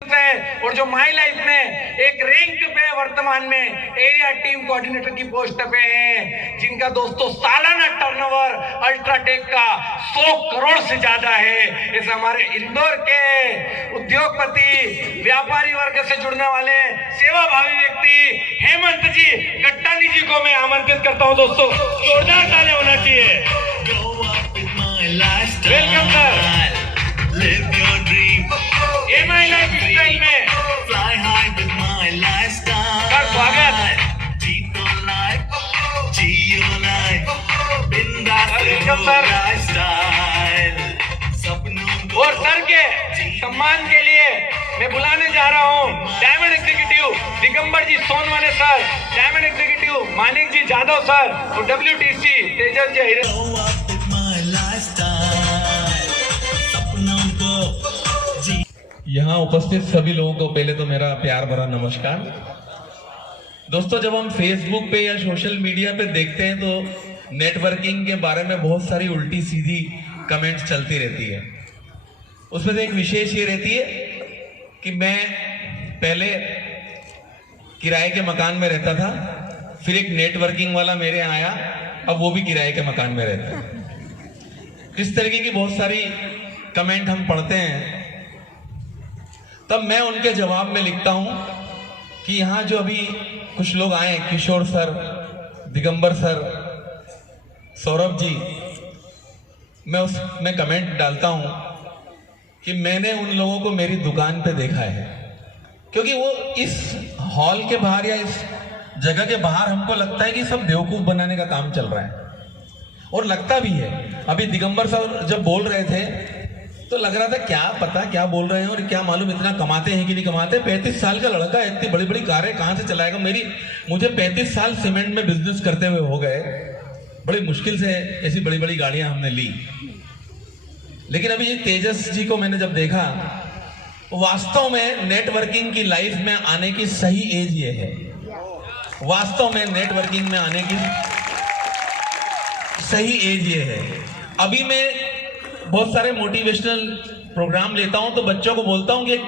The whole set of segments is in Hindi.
और जो माई लाइफ में एक रैंक पे वर्तमान में एरिया टीम कोऑर्डिनेटर की पोस्ट पे हैं, जिनका दोस्तों सालाना टर्नओवर अल्ट्राटेक का 100 करोड़ से ज्यादा है। इस हमारे इंदौर के उद्योगपति व्यापारी वर्ग से जुड़ने वाले सेवाभावी व्यक्ति हेमंत जी गट्टानी जी को मैं आमंत्रित करता हूं। दोस्तों जोरदार ताली होना चाहिए। Welcome sir. Live your dream. ये माई लाइफ स्टाइल में Fly high with my lifestyle. Sir स्वागत। जीतो life, जियो life. बिंदास वेलकम रहो सर। lifestyle. सपनों को और सर के सम्मान के लिए मैं बुलाने जा रहा हूँ diamond executive Digambar ji Sonawane sir, diamond executive Manik ji Jadhav sir और WTC Tejas ji Hire. Grow up with my lifestyle. सपनों को जी यहाँ उपस्थित सभी लोगों को पहले तो मेरा प्यार भरा नमस्कार। दोस्तों, जब हम फेसबुक पे या सोशल मीडिया पे देखते हैं तो नेटवर्किंग के बारे में बहुत सारी उल्टी सीधी कमेंट्स चलती रहती है। उसमें से एक विशेष ये रहती है कि मैं पहले किराए के मकान में रहता था, फिर एक नेटवर्किंग वाला मेरे यहाँ आया, अब वो भी किराए के मकान में रहता है। इस तरीके की बहुत सारी कमेंट हम पढ़ते हैं। तब मैं उनके जवाब में लिखता हूं कि यहाँ जो अभी कुछ लोग आए, किशोर सर, दिगंबर सर, सौरभ जी, मैं उसमें कमेंट डालता हूं कि मैंने उन लोगों को मेरी दुकान पे देखा है, क्योंकि वो इस हॉल के बाहर या इस जगह के बाहर हमको लगता है कि सब बेवकूफ बनाने का काम चल रहा है, और लगता भी है। अभी दिगंबर सर जब बोल रहे थे तो लग रहा था क्या पता क्या बोल रहे हैं और क्या मालूम इतना कमाते हैं कि नहीं कमाते। 35 साल का लड़का है, इतनी बड़ी बड़ी कारें कहाँ से चलाएगा। मुझे 35 साल सीमेंट में बिजनेस करते हुए हो गए, बड़ी मुश्किल से ऐसी बड़ी बड़ी गाड़ियां हमने ली। लेकिन अभी ये तेजस जी को मैंने जब देखा, वास्तव में नेटवर्किंग की लाइफ में आने की सही एज ये है। वास्तव में नेटवर्किंग में आने की सही एज ये है। अभी मैं बहुत सारे मोटिवेशनल प्रोग्राम लेता हूं तो बच्चों को बोलता हूं कि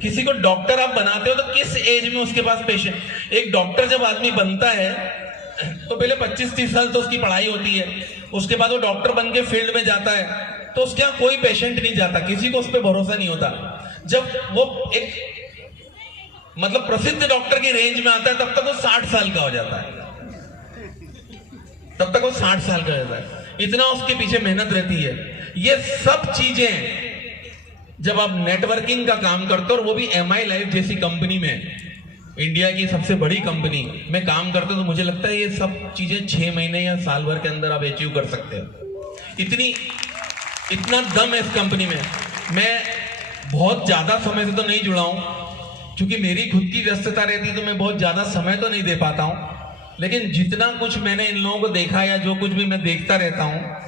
किसी को डॉक्टर आप बनाते हो तो किस एज में उसके पास पेशेंट। एक डॉक्टर जब आदमी बनता है तो पहले 25-30 साल तो उसकी पढ़ाई होती है, उसके बाद वो डॉक्टर बन के फील्ड में जाता है तो उसके यहाँ कोई पेशेंट नहीं जाता, किसी को उस पर भरोसा नहीं होता। जब वो एक मतलब प्रसिद्ध डॉक्टर की रेंज में आता है तब तक वो 60 साल का हो जाता है, तब तक वो 60 साल का हो जाता है। इतना उसके पीछे मेहनत रहती है। ये सब चीजें जब आप नेटवर्किंग का काम करते हो, और वो भी MI लाइफ जैसी कंपनी में, इंडिया की सबसे बड़ी कंपनी में काम करते हो, तो मुझे लगता है ये सब चीजें 6 महीने या साल भर के अंदर आप अचीव कर सकते हो। इतना दम है इस कंपनी में। मैं बहुत ज्यादा समय से तो नहीं जुड़ा हूं, क्योंकि मेरी खुद की व्यस्तता रहती है तो मैं बहुत ज्यादा समय तो नहीं दे पाता हूं। लेकिन जितना कुछ मैंने इन लोगों को देखा या जो कुछ भी मैं देखता रहता हूं,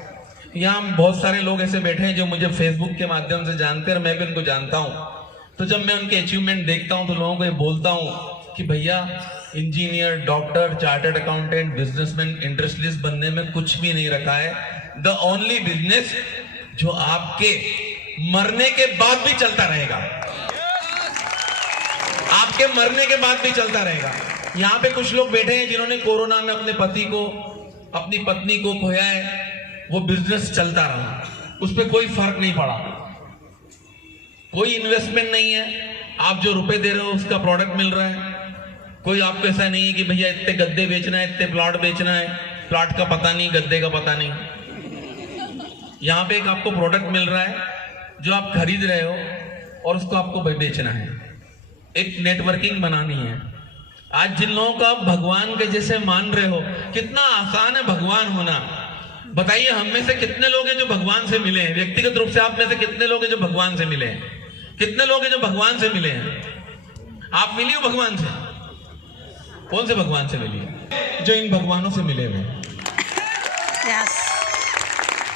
यहाँ बहुत सारे लोग ऐसे बैठे हैं जो मुझे फेसबुक के माध्यम से जानते हैं और मैं भी उनको जानता हूँ। तो जब मैं उनके अचीवमेंट देखता हूँ तो लोगों को ये बोलता हूँ कि भैया, engineer, doctor, chartered accountant, businessman, industrialist बनने में कुछ भी नहीं रखा है। द ओनली बिजनेस जो आपके मरने के बाद भी चलता रहेगा, आपके मरने के बाद भी चलता रहेगा। यहाँ पे कुछ लोग बैठे हैं जिन्होंने कोरोना में अपने पति को, अपनी पत्नी को खोया है, वो बिजनेस चलता रहा, उस पर कोई फर्क नहीं पड़ा, कोई इन्वेस्टमेंट नहीं है, आप जो रुपए दे रहे हो उसका प्रोडक्ट मिल रहा है। कोई आपको ऐसा नहीं है कि भैया इतने गद्दे बेचना है, इतने प्लॉट बेचना है, प्लॉट का पता नहीं, गद्दे का पता नहीं। यहाँ पे एक आपको प्रोडक्ट मिल रहा है जो आप खरीद रहे हो और उसको आपको बेचना है, एक नेटवर्किंग बनानी है। आज जिन लोगों को आप भगवान के जैसे मान रहे हो, कितना आसान है भगवान होना। बताइए, हम में से कितने लोग हैं जो भगवान से मिले हैं? व्यक्तिगत रूप से आप में से कितने लोग हैं जो भगवान से मिले हैं? कितने लोग हैं जो भगवान से मिले हैं? आप मिली हो भगवान से? कौन से भगवान से मिली है? जो इन भगवानों से मिले हुए।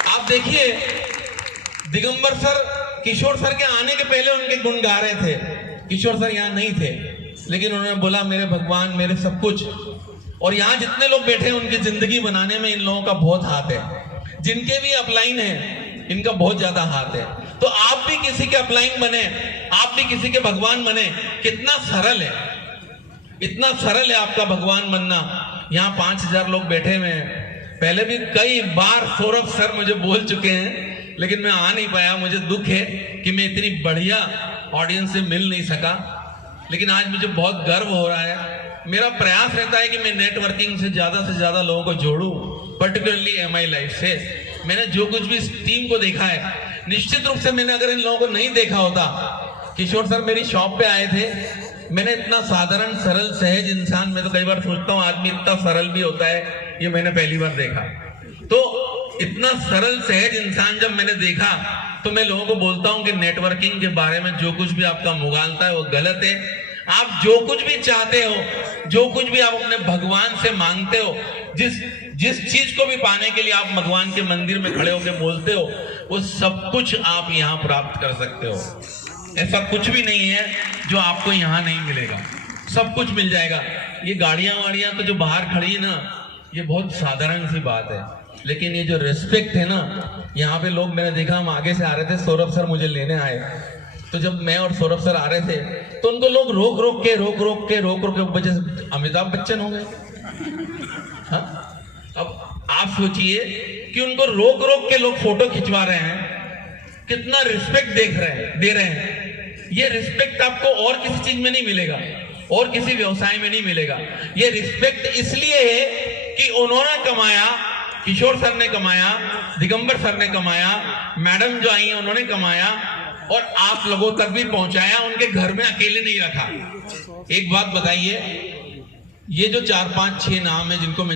आप देखिए, दिगंबर सर, किशोर सर के आने के पहले उनके गुण गा रहे थे। किशोर सर यहाँ नहीं थे, लेकिन उन्होंने बोला मेरे भगवान, मेरे सब कुछ। और यहाँ जितने लोग बैठे हैं उनकी जिंदगी बनाने में इन लोगों का बहुत हाथ है। जिनके भी अपलाइन है इनका बहुत ज्यादा हाथ है। तो आप भी किसी के अपलाइन बने, आप भी किसी के भगवान बने। कितना सरल है, इतना सरल है आपका भगवान बनना। यहाँ 5000 लोग बैठे हुए हैं। पहले भी कई बार सौरभ सर मुझे बोल चुके हैं, लेकिन मैं आ नहीं पाया। मुझे दुख है कि मैं इतनी बढ़िया ऑडियंस से मिल नहीं सका, लेकिन आज मुझे बहुत गर्व हो रहा है। मेरा प्रयास रहता है कि मैं नेटवर्किंग से ज्यादा लोगों को जोड़ूं, पर्टिकुलरली MI लाइफ से। मैंने जो कुछ भी इस टीम को देखा है, निश्चित रूप से मैंने अगर इन लोगों को नहीं देखा होता, किशोर सर मेरी शॉप पे आए थे, मैंने इतना साधारण सरल सहज इंसान, मैं तो कई बार सोचता हूँ आदमी इतना सरल भी होता है, ये मैंने पहली बार देखा। तो इतना सरल सहज इंसान जब मैंने देखा, तो मैं लोगों को बोलता हूं कि नेटवर्किंग के बारे में जो कुछ भी आपका मुगालता है वो गलत है। आप जो कुछ भी चाहते हो, जो कुछ भी आप अपने भगवान से मांगते हो, जिस चीज को भी पाने के लिए आप भगवान के मंदिर में खड़े होकर बोलते हो, वो सब कुछ आप यहाँ प्राप्त कर सकते हो। ऐसा कुछ भी नहीं है जो आपको यहाँ नहीं मिलेगा, सब कुछ मिल जाएगा। ये गाड़ियां वाड़ियां तो जो बाहर खड़ी है ना, ये बहुत साधारण सी बात है, लेकिन ये जो रिस्पेक्ट है ना, यहाँ पे लोग, मैंने देखा हम आगे से आ रहे थे, सौरभ सर मुझे लेने आए, तो जब मैं और सौरभ सर आ रहे थे तो उनको लोग रोक रोक के वजह से अमिताभ बच्चन हो गए। हाँ, अब आप सोचिए कि उनको रोक के लोग फोटो खिंचवा रहे हैं, कितना रिस्पेक्ट दे रहे हैं। ये रिस्पेक्ट आपको और किसी चीज में नहीं मिलेगा, और किसी व्यवसाय में नहीं मिलेगा। ये रिस्पेक्ट इसलिए है कि उन्होंने कमाया, किशोर सर ने कमाया, दिगंबर सर ने कमाया, मैडम जो आई हैं उन्होंने कमाया, और आप लोगों तक भी पहुंचाया, उनके घर में अकेले नहीं रखा। एक बात बताइए, ये जो 4 5 6 नाम है जिनको मैं